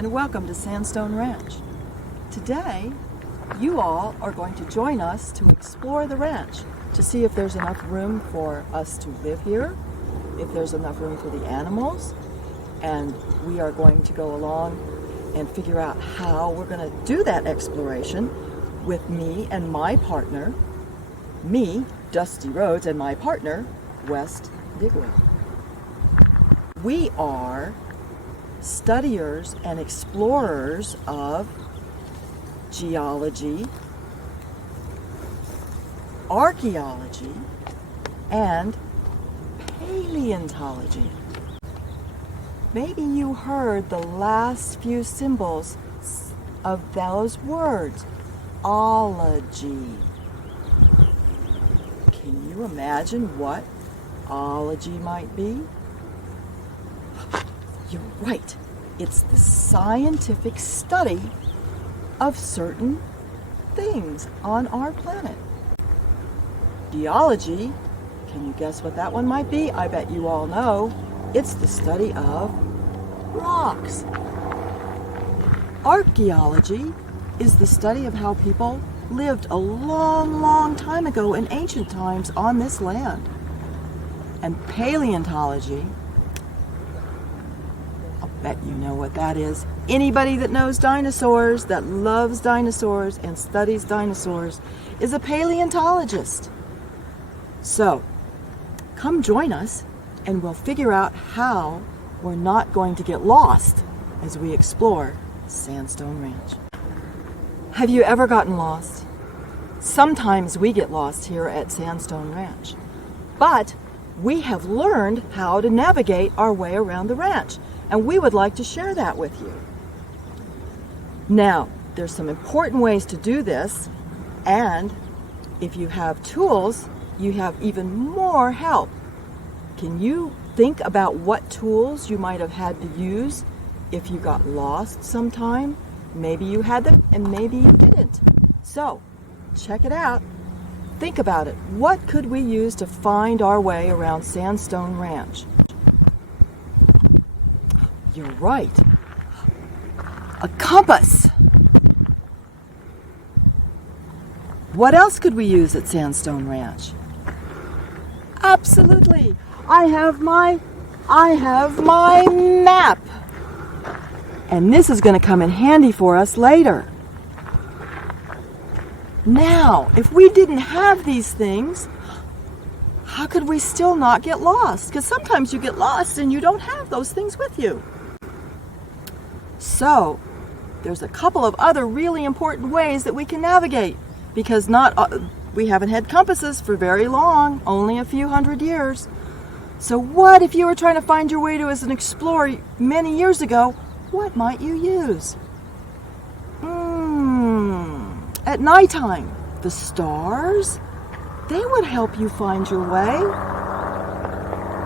and welcome to Sandstone Ranch. Today, you all are going to join us to explore the ranch to see if there's enough room for us to live here, if there's enough room for the animals, and we are going to go along and figure out how we're going to do that exploration with me and my partner, me, Dusty Rhodes, and my partner, Wess Digwell. We are studiers and explorers of geology, archaeology, and paleontology. Maybe you heard the last few symbols of those words, ology. Can you imagine what ology might be? You're right. It's the scientific study of certain things on our planet. Geology, can you guess what that one might be? I bet you all know. It's the study of rocks. Archaeology is the study of how people lived a long, long time ago in ancient times on this land. And paleontology, bet you know what that is. Anybody that knows dinosaurs, that loves dinosaurs and studies dinosaurs, is a paleontologist. So, come join us and we'll figure out how we're not going to get lost as we explore Sandstone Ranch. Have you ever gotten lost? Sometimes we get lost here at Sandstone Ranch, but we have learned how to navigate our way around the ranch. And we would like to share that with you. Now, there's some important ways to do this, and if you have tools, you have even more help. Can you think about what tools you might have had to use if you got lost sometime? Maybe you had them and maybe you didn't. So, check it out. Think about it. What could we use to find our way around Sandstone Ranch? You're right. A compass. What else could we use at Sandstone Ranch? Absolutely. I have my map. And this is going to come in handy for us later. Now, if we didn't have these things, how could we still not get lost? Because sometimes you get lost and you don't have those things with you. So, there's a couple of other really important ways that we can navigate, because we haven't had compasses for very long, only a few hundred years. So what if you were trying to find your way to as an explorer many years ago? What might you use? At nighttime, the stars, they would help you find your way.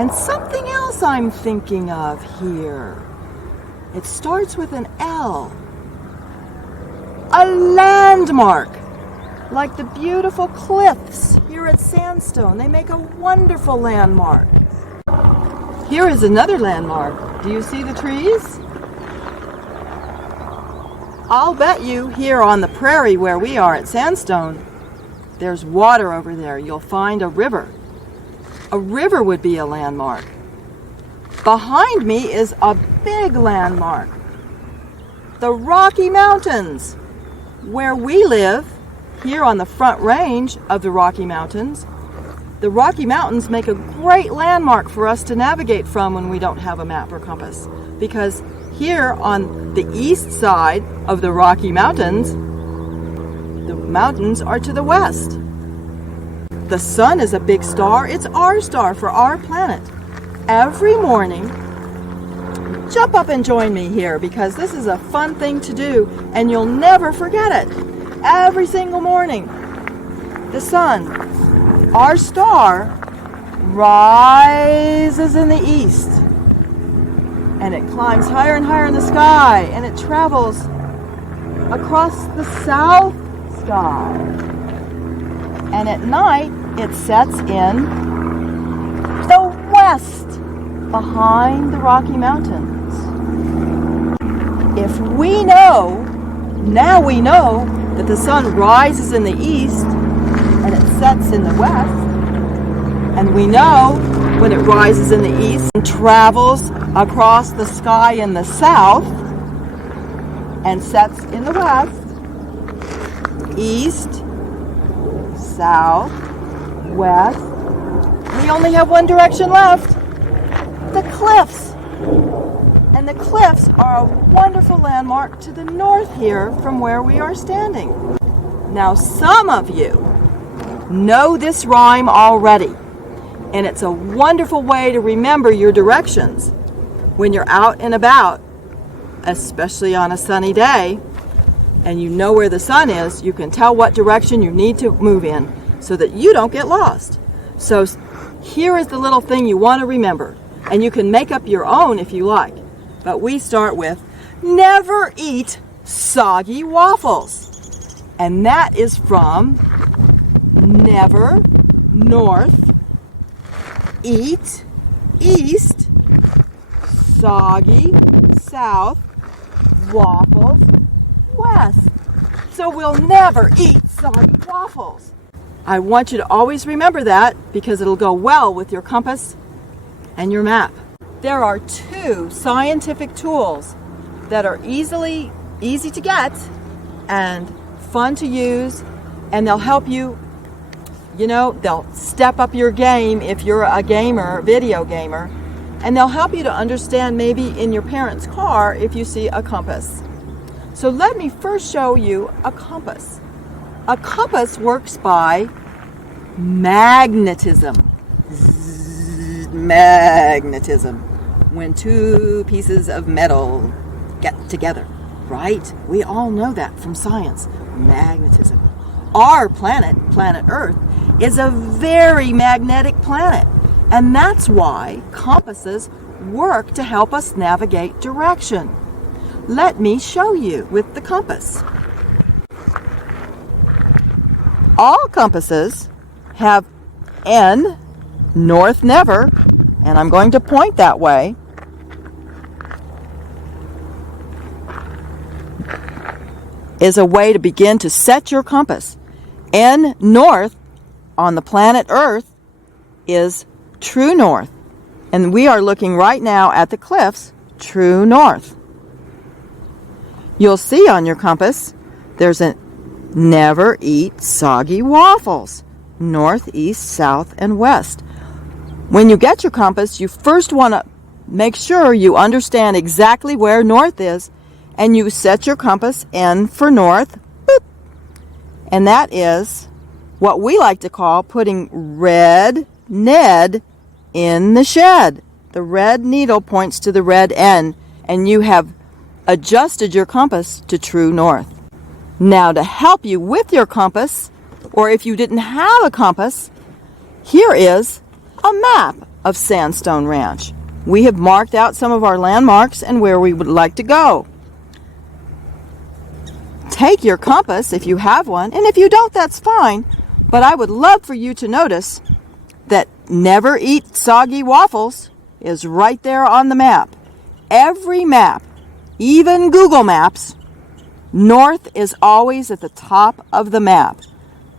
And something else I'm thinking of here. It starts with an L. A landmark, like the beautiful cliffs here at Sandstone. They make a wonderful landmark. Here is another landmark. Do you see the trees? I'll bet you here on the prairie where we are at Sandstone, there's water over there. You'll find a river. A river would be a landmark. Behind me is a big landmark, the Rocky Mountains. Where we live, here on the front range of the Rocky Mountains, the Rocky Mountains make a great landmark for us to navigate from when we don't have a map or compass. Because here on the east side of the Rocky Mountains, the mountains are to the west. The sun is a big star. It's our star for our planet. Every morning, jump up and join me here because this is a fun thing to do and you'll never forget it. Every single morning, the sun, our star, rises in the east and it climbs higher and higher in the sky and it travels across the south sky. And at night, it sets in the west behind the Rocky Mountains. If we know, now we know that the sun rises in the east and it sets in the west, and we know when it rises in the east and travels across the sky in the south and sets in the west, east, south, west, we only have one direction left, the cliffs. And the cliffs are a wonderful landmark to the north here from where we are standing. Now, some of you know this rhyme already, and it's a wonderful way to remember your directions when you're out and about, especially on a sunny day, and you know where the sun is. You can tell what direction you need to move in so that you don't get lost. So here is the little thing you want to remember, and you can make up your own if you like. But we start with, never eat soggy waffles. And that is from never, north, eat, east, soggy, south, waffles, west. So we'll never eat soggy waffles. I want you to always remember that because it'll go well with your compass and your map. There are two scientific tools that are easy to get and fun to use, and they'll help you, they'll step up your game if you're a gamer, video gamer, and they'll help you to understand maybe in your parents' car if you see a compass. So let me first show you a compass. A compass works by magnetism. Magnetism. When two pieces of metal get together, right? We all know that from science. Magnetism. Our planet, planet Earth, is a very magnetic planet. And that's why compasses work to help us navigate direction. Let me show you with the compass. All compasses have N, north never, and I'm going to point that way. Is a way to begin to set your compass. N, north, on the planet Earth, is true north. And we are looking right now at the cliffs, true north. You'll see on your compass, there's a never eat soggy waffles, north, east, south, and west. When you get your compass, you first want to make sure you understand exactly where north is, and you set your compass N for north, boop. And that is what we like to call putting red Ned in the shed. The red needle points to the red N, and you have adjusted your compass to true north. Now, to help you with your compass, or if you didn't have a compass, here is a map of Sandstone Ranch. We have marked out some of our landmarks and where we would like to go. Take your compass if you have one, and if you don't, that's fine. But I would love for you to notice that never eat soggy waffles is right there on the map. Every map, even Google Maps, north is always at the top of the map,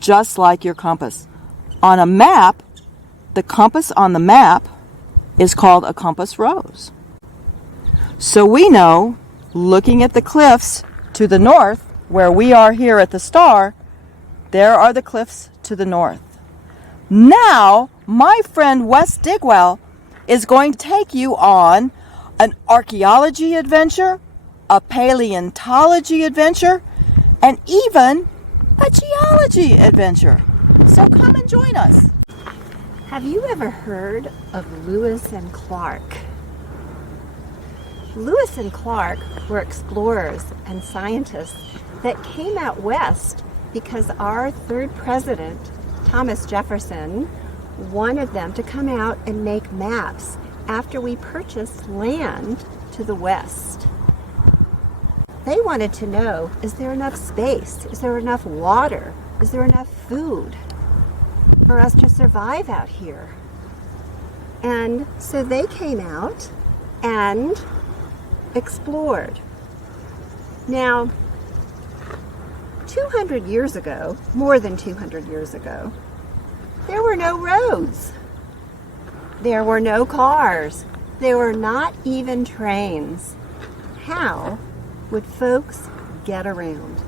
just like your compass. On a map, the compass on the map is called a compass rose. So we know, looking at the cliffs to the north, where we are here at the star, there are the cliffs to the north. Now, my friend Wes Digwell is going to take you on an archaeology adventure, a paleontology adventure, and even a geology adventure. So come and join us. Have you ever heard of Lewis and Clark? Lewis and Clark were explorers and scientists that came out west because our third president, Thomas Jefferson, wanted them to come out and make maps after we purchased land to the west. They wanted to know, is there enough space? Is there enough water? Is there enough food for us to survive out here? And so they came out and explored. Now, 200 years ago, more than 200 years ago, there were no roads. There were no cars. There were not even trains. How would folks get around?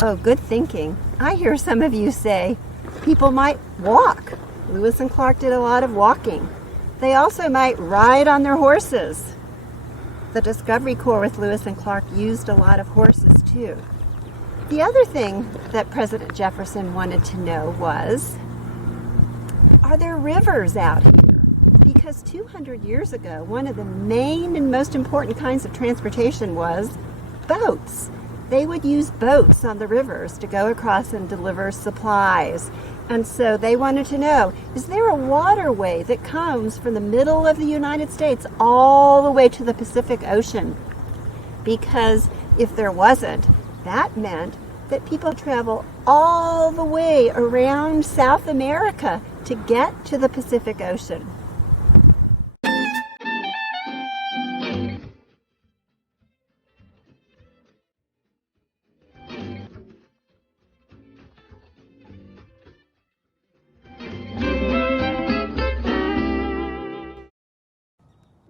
Oh, good thinking. I hear some of you say people might walk. Lewis and Clark did a lot of walking. They also might ride on their horses. The Discovery Corps with Lewis and Clark used a lot of horses too. The other thing that President Jefferson wanted to know was, are there rivers out here? Because 200 years ago, one of the main and most important kinds of transportation was boats. They would use boats on the rivers to go across and deliver supplies. And so they wanted to know, is there a waterway that comes from the middle of the United States all the way to the Pacific Ocean? Because if there wasn't, that meant that people travel all the way around South America to get to the Pacific Ocean.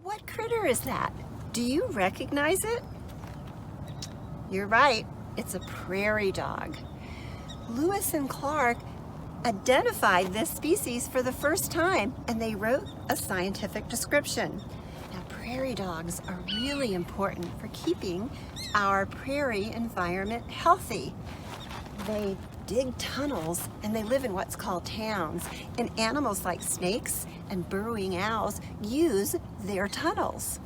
What critter is that? Do you recognize it? You're right, it's a prairie dog. Lewis and Clark identified this species for the first time, and they wrote a scientific description. Now, prairie dogs are really important for keeping our prairie environment healthy. They dig tunnels and they live in what's called towns, and animals like snakes and burrowing owls use their tunnels.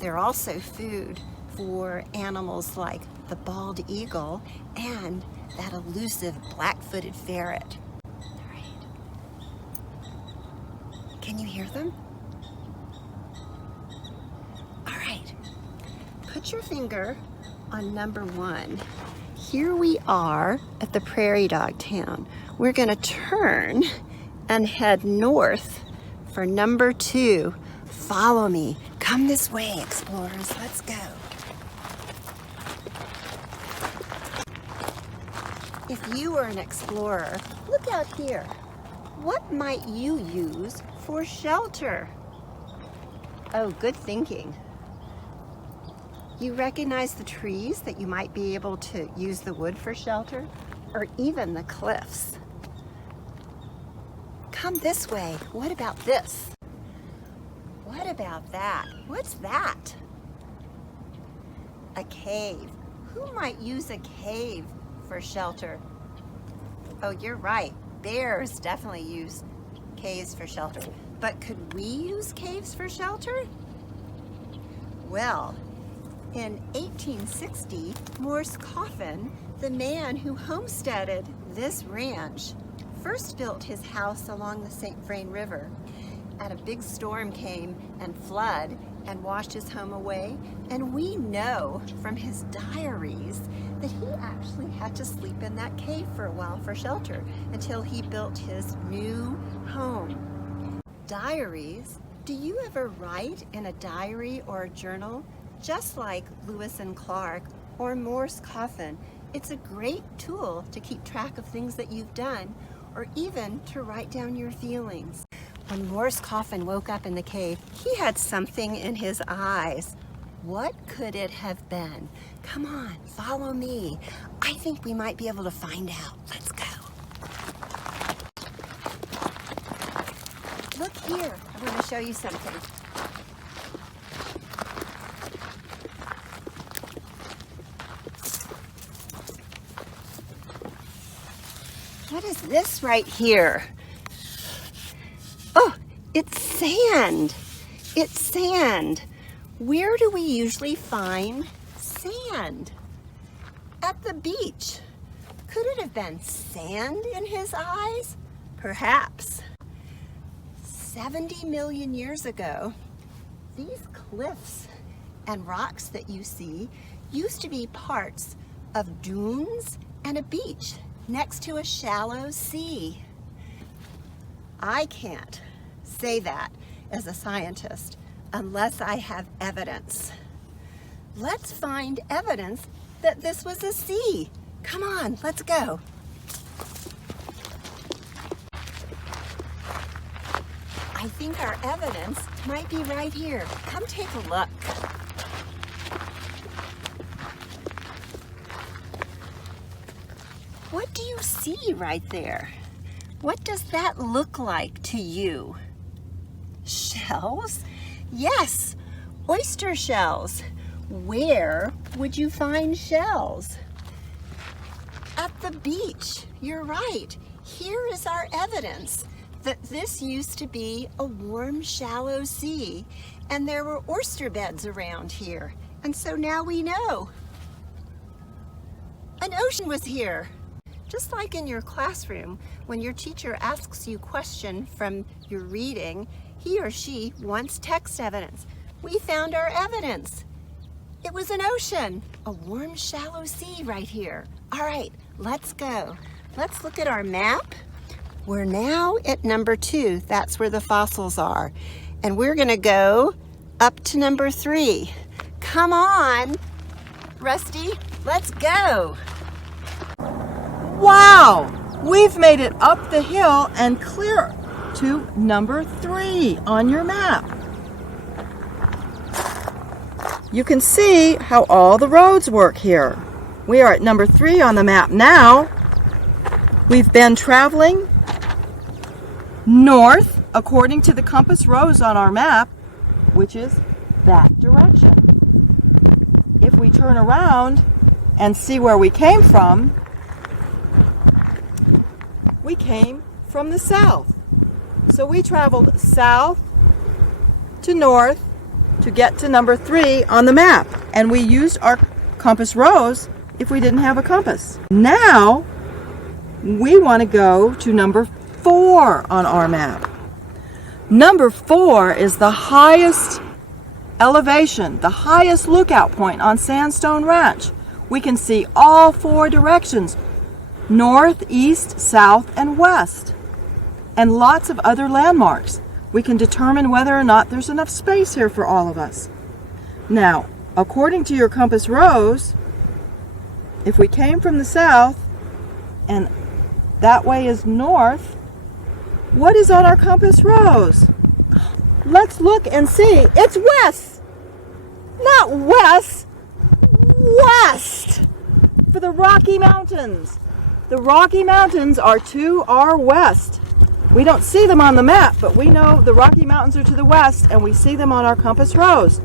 They're also food for animals like the bald eagle and that elusive black-footed ferret. All right. Can you hear them? All right. Put your finger on number 1. Here we are at the prairie dog town. We're going to turn and head north for number 2. Follow me. Come this way, explorers. Let's go. If you were an explorer, look out here. What might you use for shelter? Oh, good thinking. You recognize the trees that you might be able to use the wood for shelter, or even the cliffs. Come this way. What about this? What about that? What's that? A cave. Who might use a cave for shelter? Oh, you're right. Bears definitely use caves for shelter. But could we use caves for shelter? Well, in 1860, Morse Coffin, the man who homesteaded this ranch, first built his house along the St. Vrain River. And a big storm came and flood and washed his home away. And we know from his diaries that he actually had to sleep in that cave for a while for shelter until he built his new home. Diaries. Do you ever write in a diary or a journal? Just like Lewis and Clark or Morse Coffin, it's a great tool to keep track of things that you've done, or even to write down your feelings. When Morse Coffin woke up in the cave, he had something in his eyes. What could it have been? Come on, follow me. I think we might be able to find out. Let's go. Look here, I want to show you something. What is this right here? Oh, it's sand. It's sand. Where do we usually find sand? At the beach. Could it have been sand in his eyes? Perhaps. 70 million years ago, these cliffs and rocks that you see used to be parts of dunes and a beach next to a shallow sea. I can't say that as a scientist unless I have evidence. let's find evidence that this was a sea. Come on, let's go. I think our evidence might be right here. Come take a look. What do you see right there? What does that look like to you? Shells? Yes, oyster shells. Where would you find shells? At the beach. You're right. Here is our evidence that this used to be a warm, shallow sea, and there were oyster beds around here. And so now we know. An ocean was here. Just like in your classroom, when your teacher asks you a question from your reading, he or she wants text evidence. We found our evidence. It was an ocean, a warm, shallow sea right here. All right, let's go. Let's look at our map. We're now at number 2. That's where the fossils are. And we're gonna go up to number 3. Come on, Rusty, let's go. Wow! We've made it up the hill and clear to number 3 on your map. You can see how all the roads work here. We are at number 3 on the map now. We've been traveling north according to the compass rose on our map, which is that direction. If we turn around and see where we came from the south. So we traveled south to north to get to number 3 on the map, and we used our compass rose if we didn't have a compass. Now we want to go to number 4 on our map. Number 4 is the highest elevation, the highest lookout point on Sandstone Ranch. We can see all 4 directions, north, east, south, and west, and lots of other landmarks. We can determine whether or not there's enough space here for all of us. Now, according to your compass rose, if we came from the south, and that way is north, what is on our compass rose? Let's look and see. It's west! Not west! West! For the Rocky Mountains. The Rocky Mountains are to our west. We don't see them on the map, but we know the Rocky Mountains are to the west, and we see them on our compass rose.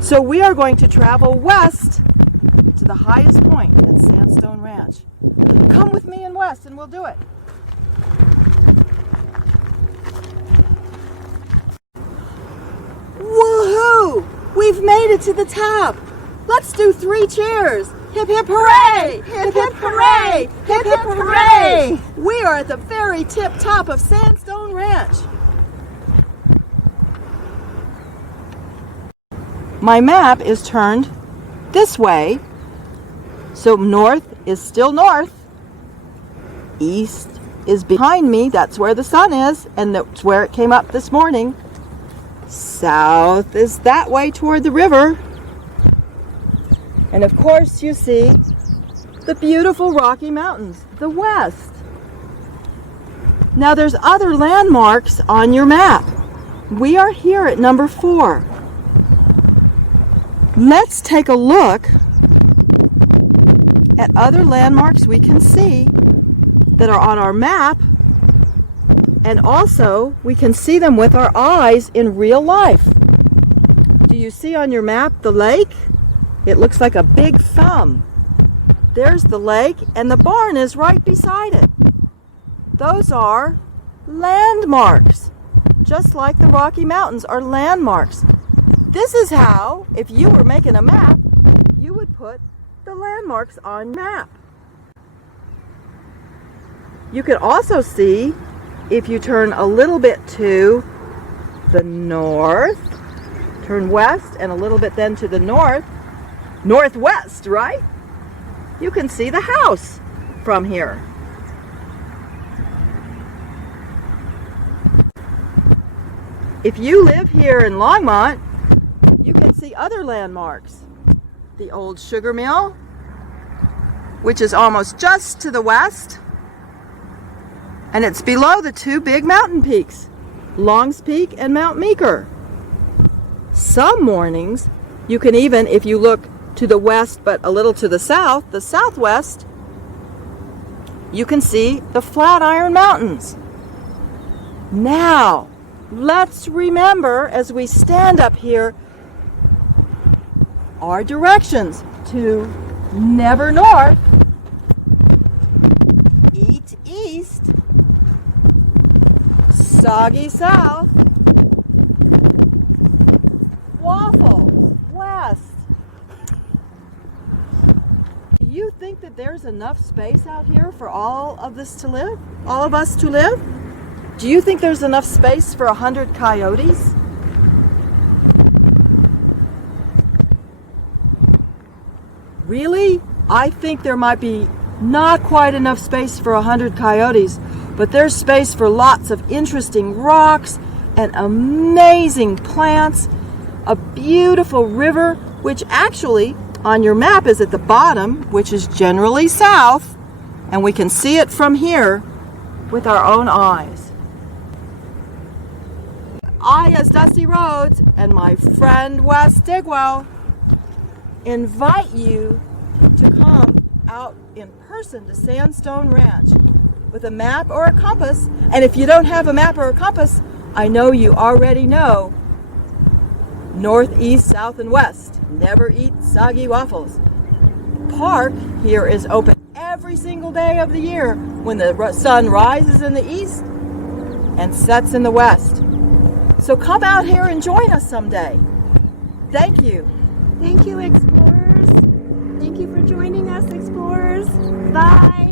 So we are going to travel west to the highest point at Sandstone Ranch. Come with me and west, and we'll do it. Woohoo! We've made it to the top. Let's do 3 cheers. Hip hip hooray! Hip hip hooray! Hip hip hooray! We are at the very tip top of Sandstone Ranch. My map is turned this way, so north is still north. East is behind me, that's where the sun is, and that's where it came up this morning. South is that way toward the river. And of course you see the beautiful Rocky Mountains, the west. Now there's other landmarks on your map. We are here at number 4. Let's take a look at other landmarks we can see that are on our map, and also we can see them with our eyes in real life. Do you see on your map the lake? It looks like a big thumb. There's the lake, and the barn is right beside it. Those are landmarks, just like the Rocky Mountains are landmarks. This is how, if you were making a map, you would put the landmarks on your map. You could also see, if you turn a little bit to the north, turn west, and a little bit then to the northwest, right? You can see the house from here. If you live here in Longmont, you can see other landmarks. the old sugar mill, which is almost just to the west. And it's below the two big mountain peaks, Long's Peak and Mount Meeker. Some mornings, you can even, if you look to the west but a little to the south, the southwest, you can see the Flatiron Mountains. Now, let's remember as we stand up here our directions to never north, eat east, soggy south, waffles west. Do you think that there's enough space out here for all of us to live? Do you think there's enough space for 100 coyotes? Really? I think there might be not quite enough space for 100 coyotes, but there's space for lots of interesting rocks and amazing plants, a beautiful river, which actually on your map is at the bottom, which is generally south, and we can see it from here with our own eyes. I, as Dusty Rhodes, and my friend Wes Digwell, invite you to come out in person to Sandstone Ranch with a map or a compass. And if you don't have a map or a compass, I know you already know north, east, south, and west. Never eat soggy waffles. The park here is open every single day of the year when the sun rises in the east and sets in the west. So come out here and join us someday. Thank you. Thank you, explorers. Thank you for joining us, explorers. Bye.